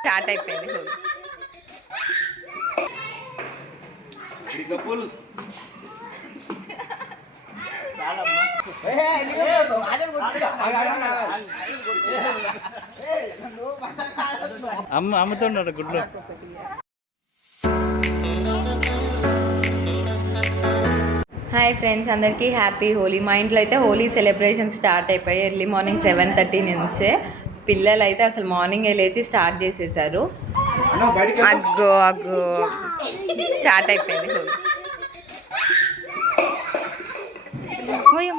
Start అయిపోయింది హోలీ. అమ్మ అమ్ముతున్నాడు గుడ్లు. హాయ్ ఫ్రెండ్స్ అందరికీ హ్యాపీ హోలీ. మా ఇంట్లో అయితే హోలీ సెలబ్రేషన్ స్టార్ట్ అయిపోయాయి ఎర్లీ మార్నింగ్ సెవెన్ థర్టీ నుంచే. పిల్లలు అయితే అసలు మార్నింగే లేచి స్టార్ట్ చేసేసారు. అగ్గో అగ్గో. స్టార్ట్ అయిపోయింది. హోలీ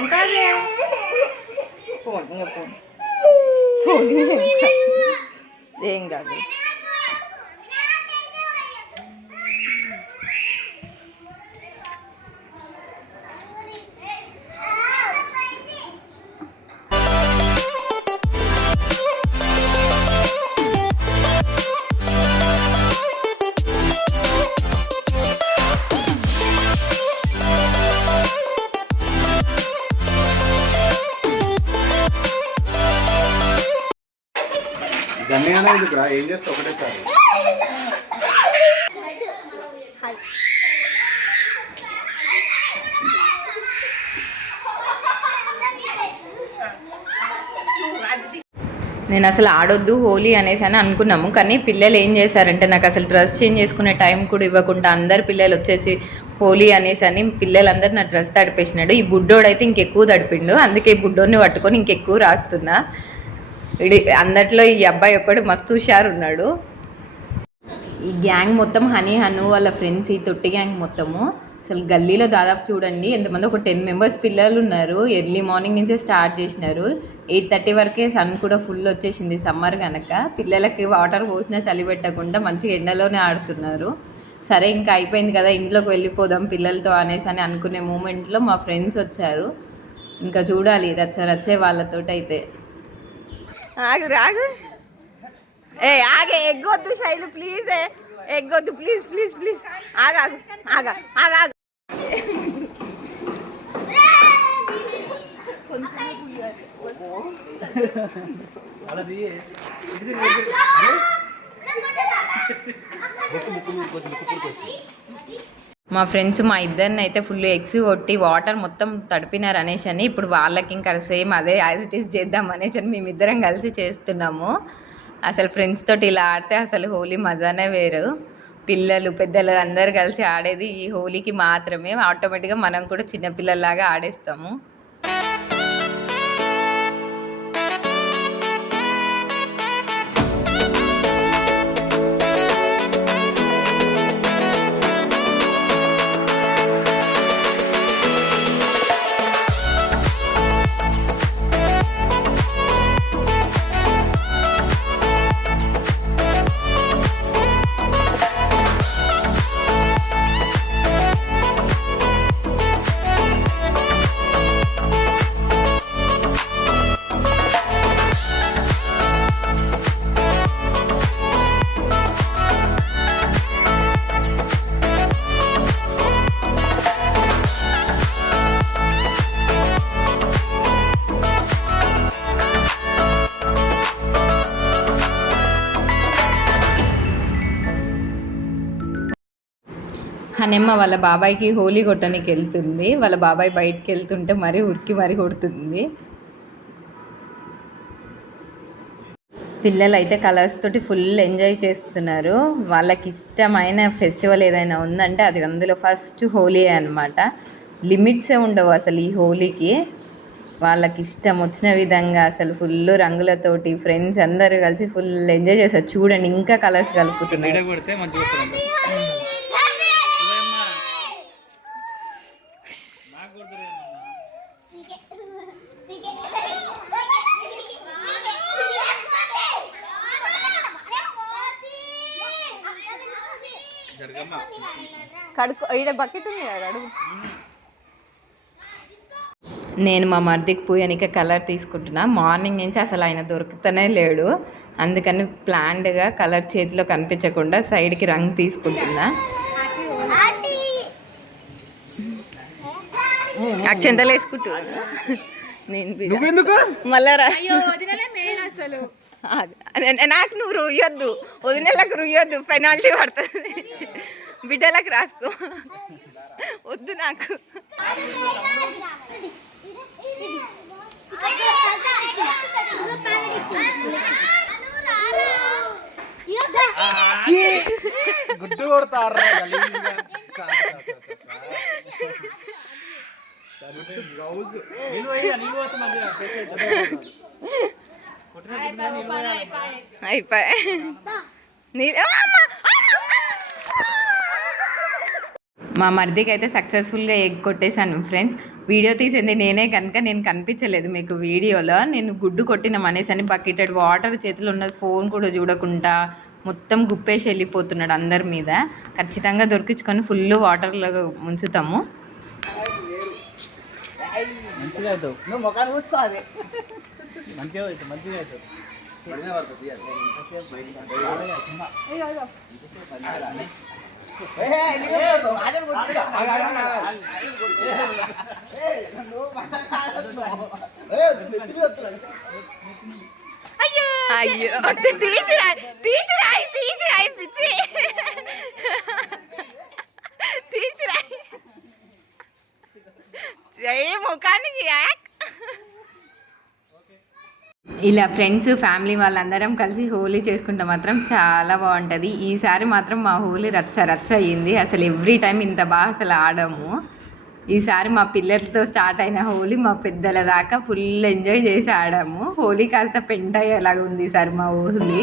มกันแล้วปวดเงือบปวดปวดเงือบเด้งดับเลย ఏం చేస్తా? నేను అసలు ఆడొద్దు హోలీ అనేసి అని అనుకున్నాము. కానీ పిల్లలు ఏం చేశారంటే నాకు అసలు డ్రెస్ చేంజ్ చేసుకునే టైం కూడా ఇవ్వకుండా అందరు పిల్లలు వచ్చేసి హోలీ అనేసి అని పిల్లలందరూ నా డ్రెస్ తడిపేసినాడు. ఈ బుడ్డోడు అయితే ఇంకెక్కువ తడిపిండు. అందుకే ఈ బుడ్డోడిని పట్టుకొని ఇంకెక్కువ రాస్తున్నా. ఇడి అందట్లో ఈ అబ్బాయి ఒక్కడు మస్తు హుషారు ఉన్నాడు ఈ గ్యాంగ్ మొత్తం హనీ హను వాళ్ళ ఫ్రెండ్స్ ఈ తొట్టి గ్యాంగ్ మొత్తము. అసలు గల్లీలో దాదాపు చూడండి ఎంతమంది ఒక టెన్ మెంబర్స్ పిల్లలు ఉన్నారు. ఎర్లీ మార్నింగ్ నుంచే స్టార్ట్ చేసినారు. ఎయిట్ థర్టీ వరకే సన్ కూడా ఫుల్ వచ్చేసింది సమ్మర్ కనుక పిల్లలకి వాటర్ పోసినా చలి పెట్టకుండా మంచిగా ఎండలోనే ఆడుతున్నారు. సరే ఇంకా అయిపోయింది కదా ఇంట్లోకి వెళ్ళిపోదాం పిల్లలతో అనేసి అని అనుకునే మూమెంట్లో మా ఫ్రెండ్స్ వచ్చారు. ఇంకా చూడాలి రచ్చ రచ్చే వాళ్ళతోటి అయితే ఆగు రాగు ఏ ఆగే ఎగ్గొద్దు శైలు ప్లీజ్ ఎగ్గొద్దు ప్లీజ్ ప్లీజ్ ప్లీజ్ ఆగాగు ఆగా ఆగాగు అలాది మా ఫ్రెండ్స్ మా ఇద్దరిని అయితే ఫుల్ ఎగ్స్ కొట్టి వాటర్ మొత్తం తడిపినారు అనేసి అని. ఇప్పుడు వాళ్ళకి ఇంకా సేమ్ అదే యాజ్ ఇట్ ఈస్ చేద్దాం అనేసి అని మేమిద్దరం కలిసి చేస్తున్నాము. అసలు ఫ్రెండ్స్ తోటి ఇలా ఆడితే అసలు హోలీ మజానే వేరు. పిల్లలు పెద్దలు అందరు కలిసి ఆడేది ఈ హోలీకి మాత్రమే. ఆటోమేటిక్గా మనం కూడా చిన్నపిల్లల్లాగా ఆడేస్తాము. హనెమ్మ వాళ్ళ బాబాయ్కి హోలీ కొట్టడానికి వెళ్తుంది. వాళ్ళ బాబాయ్ బయటకు వెళ్తుంటే మరీ ఉరికి మరీ కొడుతుంది. పిల్లలు అయితే కలర్స్ తోటి ఫుల్ ఎంజాయ్ చేస్తున్నారు. వాళ్ళకి ఇష్టమైన ఫెస్టివల్ ఏదైనా ఉందంటే అది అందులో ఫస్ట్ హోలీ అనమాట లిమిట్సే ఉండవు అసలు ఈ హోలీకి. వాళ్ళకి ఇష్టం వచ్చిన విధంగా అసలు ఫుల్ రంగులతోటి ఫ్రెండ్స్ అందరూ కలిసి ఫుల్ ఎంజాయ్ చేస్తారు. చూడండి ఇంకా కలర్స్ కలుపుతున్నారు వీడియో కొడితే మంచిగా వస్తుంది నాకు కొడుతున్నారు జరగమ్మా కడుక్కో ఈడ బకెట్ ఉంది కదా అడుగు. నేను మా మర్దికి పూయనిక కలర్ తీసుకుంటున్నా. మార్నింగ్ నుంచి అసలు ఆయన దొరుకుతూనే లేడు. అందుకని ప్లాన్డ్గా కలర్ చేతిలో కనిపించకుండా సైడ్కి రంగు తీసుకుంటున్నా. అక్షంతలు వేసుకుంటున్నా నేను మళ్ళా అది- నాకు నువ్వు రుయ్యొద్దు. వదినలకు రుయ్యొద్దు. పెనాల్టీ పడుతుంది. బిడ్డలకు రాసుకో. వద్దు నాకు. గుడ్డు కొడతారు అయిపోయి. మా మరిదికి అయితే సక్సెస్ఫుల్గా ఎగ్ కొట్టేశాను ఫ్రెండ్స్ వీడియో తీసింది నేనే కనుక నేను కనిపించలేదు మీకు వీడియోలో. నేను గుడ్డు కొట్టిన అనేసి బకెటెడ్ వాటర్ చేతిలో ఉన్నది ఫోన్ కూడా చూడకుండా మొత్తం గుప్పేసి వెళ్ళిపోతున్నాడు అందరి మీద. ఖచ్చితంగా దొరికించుకొని ఫుల్ వాటర్లో ముంచుతాము. మంచిగా అయ్యో అయ్యో తీసిరా తీసిరాయి తీసిరాయి పిచ్చి తీసిరాయి ఏ ముఖానికి యాక్ ఇలా ఫ్రెండ్స్ ఫ్యామిలీ వాళ్ళందరం కలిసి హోలీ చేసుకుంటే మాత్రం చాలా బాగుంటుంది. ఈసారి మాత్రం మా హోలీ రచ్చ రచ్చ అయ్యింది. అసలు ఎవ్రీ టైం ఇంత బాగా అసలు ఆడము. ఈసారి మా పిల్లలతో స్టార్ట్ అయిన హోలీ మా పెద్దల దాకా ఫుల్ ఎంజాయ్ చేసి ఆడాము. హోలీ కాస్త పెంట అయ్యేలాగా ఉంది ఈసారి మా హోలీ.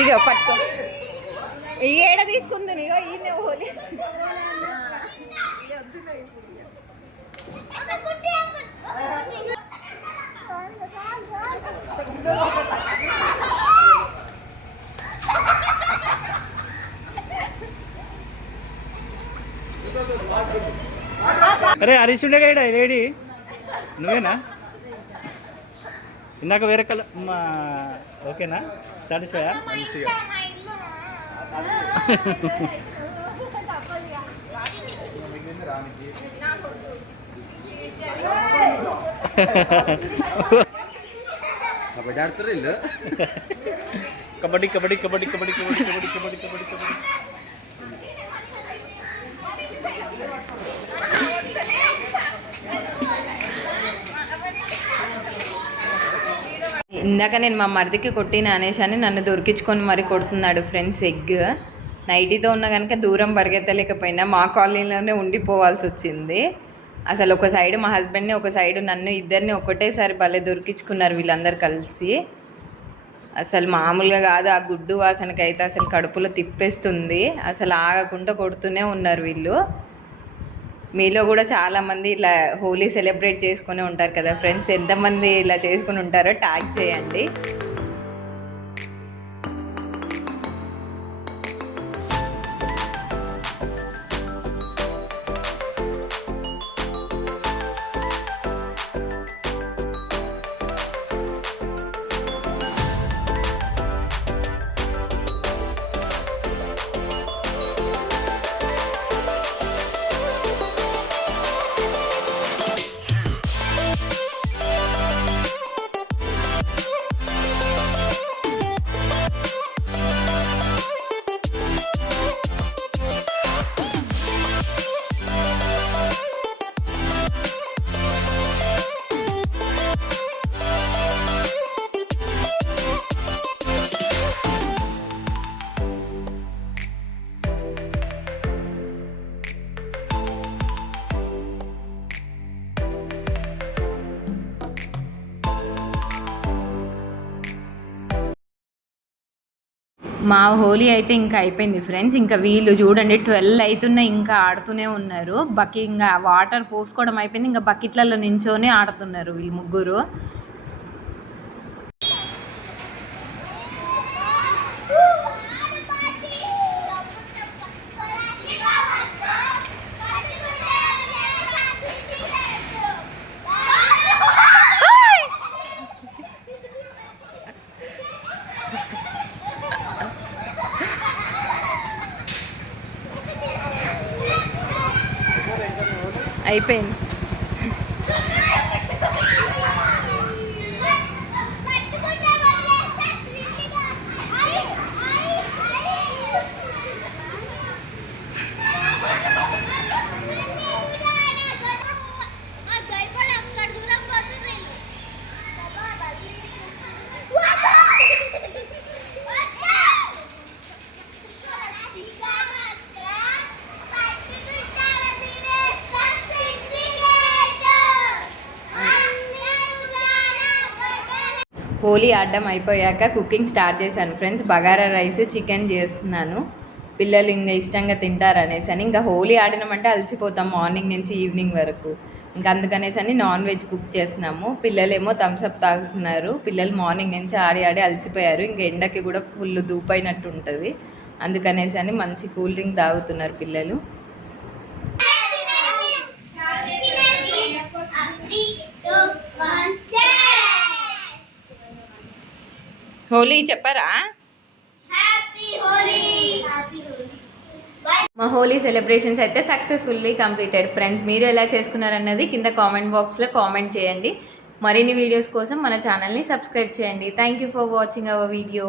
ఇక పట్టుకో. ఈ ఏడ తీసుకుంది ఇగో ఈయన హోలీ అరే హరీష్ ఉండే లేడీ. నువ్వేనా? ఇందాక వేరే కల మా ఓకేనా? సాటిస్ఫై మంచిగా మిగిలింది రానికి కబడ్డీ ఆడుతారు ఇల్లు కబడ్డీ కబడ్డీ కబడ్డీ కబడ్డీ కబడ్డీ కబడ్డీ ఇందాక నేను మా మరిదికి కొట్టిన అనేసి అని నన్ను దొరికించుకొని మరి కొడుతున్నాడు ఫ్రెండ్స్ ఎగ్. నైటీతో ఉన్న కనుక దూరం పరిగెత్తలేకపోయినా మా కాలనీలోనే ఉండిపోవాల్సి వచ్చింది. అసలు ఒక సైడ్ మా హస్బెండ్ని ఒక సైడ్ నన్ను ఇద్దరిని ఒకటేసారి భలే దొరికించుకున్నారు వీళ్ళందరూ కలిసి. అసలు మామూలుగా కాదు ఆ గుడ్డు వాసనకైతే అసలు కడుపులో తిప్పేస్తుంది. అసలు ఆగకుండా కొడుతూనే ఉన్నారు వీళ్ళు. మీలో కూడా చాలామంది ఇలా హోలీ సెలబ్రేట్ చేసుకుని ఉంటారు కదా ఫ్రెండ్స్ ఎంతమంది ఇలా చేసుకుని ఉంటారో ట్యాగ్ చేయండి. మా హోలీ అయితే ఇంకా అయిపోయింది ఫ్రెండ్స్. ఇంకా వీళ్ళు చూడండి ట్వెల్వ్ అవుతున్నా ఇంకా ఆడుతూనే ఉన్నారు. బకి ఇంకా వాటర్ పోసుకోవడం అయిపోయింది. ఇంకా బకెట్లలో నించోనే ఆడుతున్నారు వీళ్ళు ముగ్గురు. అయిపోయింది. హోలీ ఆడడం అయిపోయాక కుకింగ్ స్టార్ట్ చేశాను. ఫ్రెండ్స్ బగారా రైస్ చికెన్ చేస్తున్నాను. పిల్లలు ఇంకా ఇష్టంగా తింటారు అనేసి అని ఇంకా హోలీ ఆడినామంటే అలసిపోతాం మార్నింగ్ నుంచి ఈవినింగ్ వరకు. ఇంకా అందుకనేసి అని నాన్ వెజ్ కుక్ చేస్తున్నాము. పిల్లలేమో థమ్స్అప్ తాగుతున్నారు. పిల్లలు మార్నింగ్ నుంచి ఆడి ఆడి అలసిపోయారు. ఇంకా ఎండకి కూడా ఫుల్ దూపైనట్టు ఉంటుంది. అందుకనేసి అని మంచి కూల్ డ్రింక్ తాగుతున్నారు పిల్లలు. హోలీ చెప్పరా? మా హోలీ సెలబ్రేషన్స్ అయితే సక్సెస్ఫుల్లీ కంప్లీటెడ్. ఫ్రెండ్స్ మీరు ఎలా చేసుకున్నారన్నది కింద కామెంట్ బాక్స్లో కామెంట్ చేయండి. మరిన్ని వీడియోస్ కోసం మన ఛానల్ని సబ్స్క్రైబ్ చేయండి. Thank you for watching our video